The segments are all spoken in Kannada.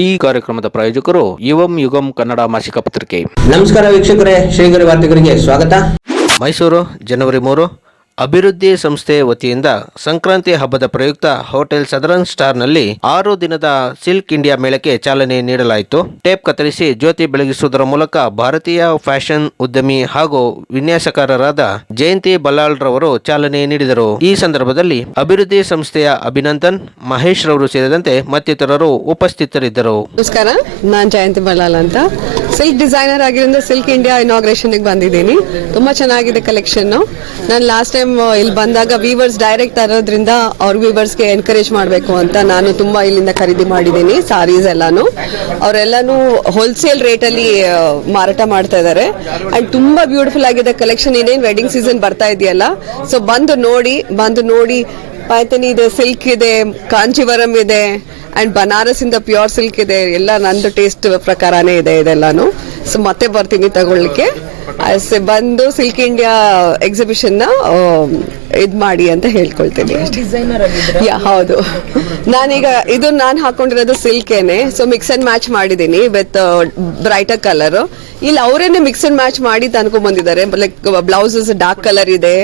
ಈ ಕಾರ್ಯಕ್ರಮದ ಪ್ರಾಯೋಜಕರು ಯುವಂ ಯುಗಂ ಕನ್ನಡ ಮಾಸಿಕ ಪತ್ರಿಕೆ. ನಮಸ್ಕಾರ ವೀಕ್ಷಕರೇ ಶ್ರೀಗರಿ ವಾರ್ತೆಗರಿಗೆ ಸ್ವಾಗತ. ಮೈಸೂರು ಜನವರಿ ಮೂರು ಅಭಿವೃದ್ಧಿ ಸಂಸ್ಥೆ ವತಿಯಿಂದ ಸಂಕ್ರಾಂತಿ ಹಬ್ಬದ ಪ್ರಯುಕ್ತ ಹೋಟೆಲ್ ಸದರನ್ ಸ್ಟಾರ್ನಲ್ಲಿ ಆರು ದಿನದ ಸಿಲ್ಕ್ ಇಂಡಿಯಾ ಮೇಳಕ್ಕೆ ಚಾಲನೆ ನೀಡಲಾಯಿತು. ಟೇಪ್ ಕತ್ತರಿಸಿ ಜ್ಯೋತಿ ಬೆಳಗಿಸುವುದರ ಮೂಲಕ ಭಾರತೀಯ ಫ್ಯಾಷನ್ ಉದ್ಯಮಿ ಹಾಗೂ ವಿನ್ಯಾಸಕಾರರಾದ ಜಯಂತಿ ಬಲ್ಲಾಳ್ ರವರು ಚಾಲನೆ ನೀಡಿದರು. ಈ ಸಂದರ್ಭದಲ್ಲಿ ಅಭಿವೃದ್ಧಿ ಸಂಸ್ಥೆಯ ಅಭಿನಂದನ್ ಮಹೇಶ್ ರವರು ಸೇರಿದಂತೆ ಮತ್ತಿತರರು ಉಪಸ್ಥಿತರಿದ್ದರು. ನಮಸ್ಕಾರ, ನಾನು ಜಯಂತಿ ಬಲ್ಲಾಳ್ ಅಂತ. ಸಿಲ್ಕ್ ಡಿಸೈನರ್ ಆಗಿರೋದ್ರಿಂದ ಸಿಲ್ಕ್ ಇಂಡಿಯಾ ಇನಾಗ್ರೇಷನ್ಗೆ ಬಂದಿದ್ದೀನಿ. ತುಂಬ ಚೆನ್ನಾಗಿದೆ ಕಲೆಕ್ಷನ್ ನಾನು ಲಾಸ್ಟ್ ಟೈಮ್ ಇಲ್ಲಿ ಬಂದಾಗ ವೀವರ್ಸ್ ಡೈರೆಕ್ಟ್ ತರೋದ್ರಿಂದ ಅವ್ರ ವೀವರ್ಸ್ಗೆ ಎನ್ಕರೇಜ್ ಮಾಡಬೇಕು ಅಂತ ನಾನು ತುಂಬ ಇಲ್ಲಿಂದ ಖರೀದಿ ಮಾಡಿದ್ದೀನಿ ಸಾರೀಸ್ ಎಲ್ಲಾನು. ಅವರೆಲ್ಲನೂ ಹೋಲ್ಸೇಲ್ ರೇಟಲ್ಲಿ ಮಾರಾಟ ಮಾಡ್ತಾ ಇದ್ದಾರೆ ಆ್ಯಂಡ್ ತುಂಬ ಬ್ಯೂಟಿಫುಲ್ ಆಗಿದೆ ಕಲೆಕ್ಷನ್ ಇನ್ನೇನು ವೆಡ್ಡಿಂಗ್ ಸೀಸನ್ ಬರ್ತಾ ಇದೆಯಲ್ಲ? ಸೊ ಬಂದು ನೋಡಿ ಬಂದು ನೋಡಿ, ಪಾಯ್ತನಿ ಇದೆ ಸಿಲ್ಕ್ ಇದೆ ಕಾಂಚಿವರಂ ಇದೆ. ಅಂಡ್ ಬನಾರಸ್ ಇಂದ ಪ್ಯೂರ್ ಸಿಲ್ಕ್ ಇದೆ. ಎಲ್ಲ ನಂದು ಟೇಸ್ಟ್ ಪ್ರಕಾರನೇ ಇದೆ ಇದೆಲ್ಲಾನು. ಸೊ ಮತ್ತೆ ಬರ್ತೀನಿ ತಗೊಳ್ಳಿಕ್ಕೆ. ಬಂದು ಸಿಲ್ಕ್ ಇಂಡಿಯಾ ಎಕ್ಸಿಬಿಷನ್ನ ಇದ್ ಮಾಡಿ ಅಂತ ಹೇಳ್ಕೊಳ್ತೀನಿ ಯಾ ಹೌದು. ನಾನೀಗ ಇದು ನಾನು ಹಾಕೊಂಡಿರೋದು ಸಿಲ್ಕೇನೆ ಸೊ ಮಿಕ್ಸ್ ಅಂಡ್ ಮ್ಯಾಚ್ ಮಾಡಿದ್ದೀನಿ ವಿತ್ ಬ್ರೈಟರ್ ಕಲರ್ ಇಲ್ಲಿ ಅವರೇನೆ ಮಿಕ್ಸ್ ಅಂಡ್ ಮ್ಯಾಚ್ ಮಾಡಿ ತನಕ ಬಂದಿದ್ದಾರೆ. ಲೈಕ್ ಬ್ಲೌಸಸ್ ಡಾರ್ಕ್ ಕಲರ್ ಇದೆ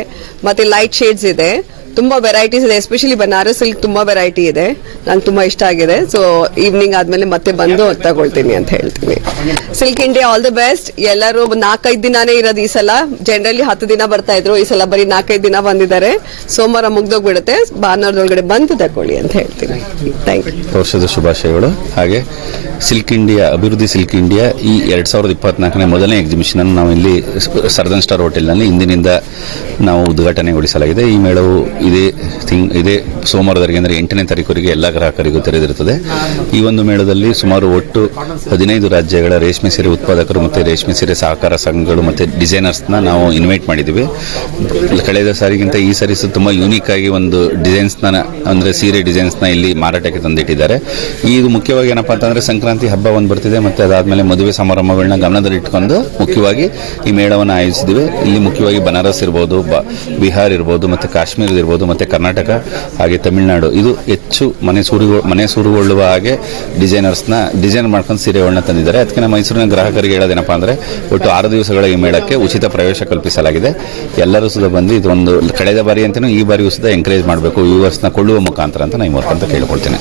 ಮತ್ತೆ ಲೈಟ್ ಶೇಡ್ಸ್ ಇದೆ. ತುಂಬಾ ವೆರೈಟೀಸ್ ಇದೆ ಎಸ್ಪೆಷಲಿ ಬನಾರಸ್ ಸಿಲ್ಕ್ ತುಂಬಾ ವೆರೈಟಿ ಇದೆ. ನಂಗೆ ತುಂಬಾ ಇಷ್ಟ ಆಗಿದೆ. ಸೊ ಈವ್ನಿಂಗ್ ಆದ್ಮೇಲೆ ಮತ್ತೆ ಬಂದು ತಗೊಳ್ತೀನಿ ಅಂತ ಹೇಳ್ತೀನಿ. Silk India all the best ಎಲ್ಲರೂ ನಾಲ್ಕೈದು ದಿನಾನೇ ಇರೋದು ಈ ಸಲ. ಜನರಲಿ ಹತ್ತು ದಿನ ಬರ್ತಾ ಇದ್ರು. ಈ ಸಲ ಬರೀ ನಾಲ್ಕೈದು ದಿನ ಬಂದಿದ್ದಾರೆ. ಸೋಮವಾರ ಮುಗ್ದೋಗ್ಬಿಡುತ್ತೆ. ಭಾನುವಾರದೊಳಗಡೆ ಬಂದು ತಗೊಳ್ಳಿ ಅಂತ ಹೇಳ್ತೀನಿ. ವರ್ಷದ ಶುಭಾಶಯಗಳು. ಹಾಗೆ ಸಿಲ್ಕ್ ಇಂಡಿಯಾ ಅಭಿವೃದ್ಧಿ ಸಿಲ್ಕ್ ಇಂಡಿಯಾ ಈ ಎರಡು ಸಾವಿರದ ಇಪ್ಪತ್ನಾಲ್ಕನೇ ಮೊದಲನೇ ಎಕ್ಸಿಬಿಷನ್ ಅನ್ನು ನಾವು ಇಲ್ಲಿ ಸರ್ದನ್ ಸ್ಟಾರ್ ಹೋಟೆಲ್ನಲ್ಲಿ ಇಂದಿನಿಂದ ನಾವು ಉದ್ಘಾಟನೆಗೊಳಿಸಲಾಗಿದೆ. ಈ ಮೇಳವು ಇದೇ ತಿಂಗ್ ಇದೇ ಸೋಮವಾರದವರೆಗೆ ಅಂದರೆ ಎಂಟನೇ ತಾರೀಕುವರೆಗೆ ಎಲ್ಲ ಗ್ರಾಹಕರಿಗೂ ತೆರೆದಿರುತ್ತದೆ. ಈ ಒಂದು ಮೇಳದಲ್ಲಿ ಸುಮಾರು ಒಟ್ಟು ಹದಿನೈದು ರಾಜ್ಯಗಳ ರೇಷ್ಮೆ ಸೀರೆ ಉತ್ಪಾದಕರು ಮತ್ತು ರೇಷ್ಮೆ ಸೀರೆ ಸಹಕಾರ ಸಂಘಗಳು ಮತ್ತು ಡಿಸೈನರ್ಸ್ನ ನಾವು ಇನ್ವೈಟ್ ಮಾಡಿದ್ದೀವಿ. ಕಳೆದ ಸಾರಿಗಿಂತ ಈ ಸಾರಿ ತುಂಬ ಯೂನಿಕ್ ಆಗಿ ಒಂದು ಡಿಸೈನ್ಸ್ನ ಅಂದರೆ ಸೀರೆ ಡಿಸೈನ್ಸ್ನ ಇಲ್ಲಿ ಮಾರಾಟಕ್ಕೆ ತಂದಿಟ್ಟಿದ್ದಾರೆ. ಇದು ಮುಖ್ಯವಾಗಿ ಏನಪ್ಪಾ ಅಂತಂದರೆ ಸಂಕ್ರಾಂತಿ ಹಬ್ಬ ಒಂದು ಬರ್ತಿದೆ, ಮತ್ತು ಅದಾದಮೇಲೆ ಮದುವೆ ಸಮಾರಂಭಗಳನ್ನ ಗಮನದಲ್ಲಿಟ್ಕೊಂಡು ಮುಖ್ಯವಾಗಿ ಈ ಮೇಳವನ್ನು ಆಯೋಜಿಸಿದ್ವಿ ಇಲ್ಲಿ ಮುಖ್ಯವಾಗಿ ಬನಾರಸ್ ಇರ್ಬೋದು, ಬ, ಬಿಹಾರ್ ಇರ್ಬೋದು, ಮತ್ತು ಕಾಶ್ಮೀರ ಇರ್ಬೋದು, ಮತ್ತು ಕರ್ನಾಟಕ, ಹಾಗೆ ತಮಿಳುನಾಡು. ಇದು ಹೆಚ್ಚು ಮನೆ ಸೂರು ಮನೆ ಸೂರುಗೊಳ್ಳುವ ಹಾಗೆ ಡಿಸೈನರ್ಸ್ನ, ಡಿಸೈನ್ ಮಾಡ್ಕೊಂಡು ಸೀರೆಗಳನ್ನ ತಂದಿದ್ದಾರೆ. ಅದಕ್ಕೆ ನಮ್ಮ ಮೈಸೂರಿನ ಗ್ರಾಹಕರಿಗೆ ಹೇಳೋದೇನಪ್ಪ ಅಂದರೆ, ಒಟ್ಟು ಆರು ದಿವಸಗಳ ಈ ಮೇಳಕ್ಕೆ ಉಚಿತ ಪ್ರವೇಶ ಕಲ್ಪಿಸಲಾಗಿದೆ. ಎಲ್ಲರೂ ಸುದ ಬಂದು ಇದೊಂದು, ಕಳೆದ ಬಾರಿ ಅಂತಲೂ ಈ ಬಾರಿಯೂ ಸುದ ಎಂಕರೇಜ್ ಮಾಡಬೇಕು ವ್ಯೂವರ್ಸ್ನ ಕೊಳ್ಳುವ ಮುಖಾಂತರ ಅಂತ ನಾನು ಈ ಮೂಲಕ ಅಂತ ಕೇಳ್ಕೊಳ್ತೇನೆ.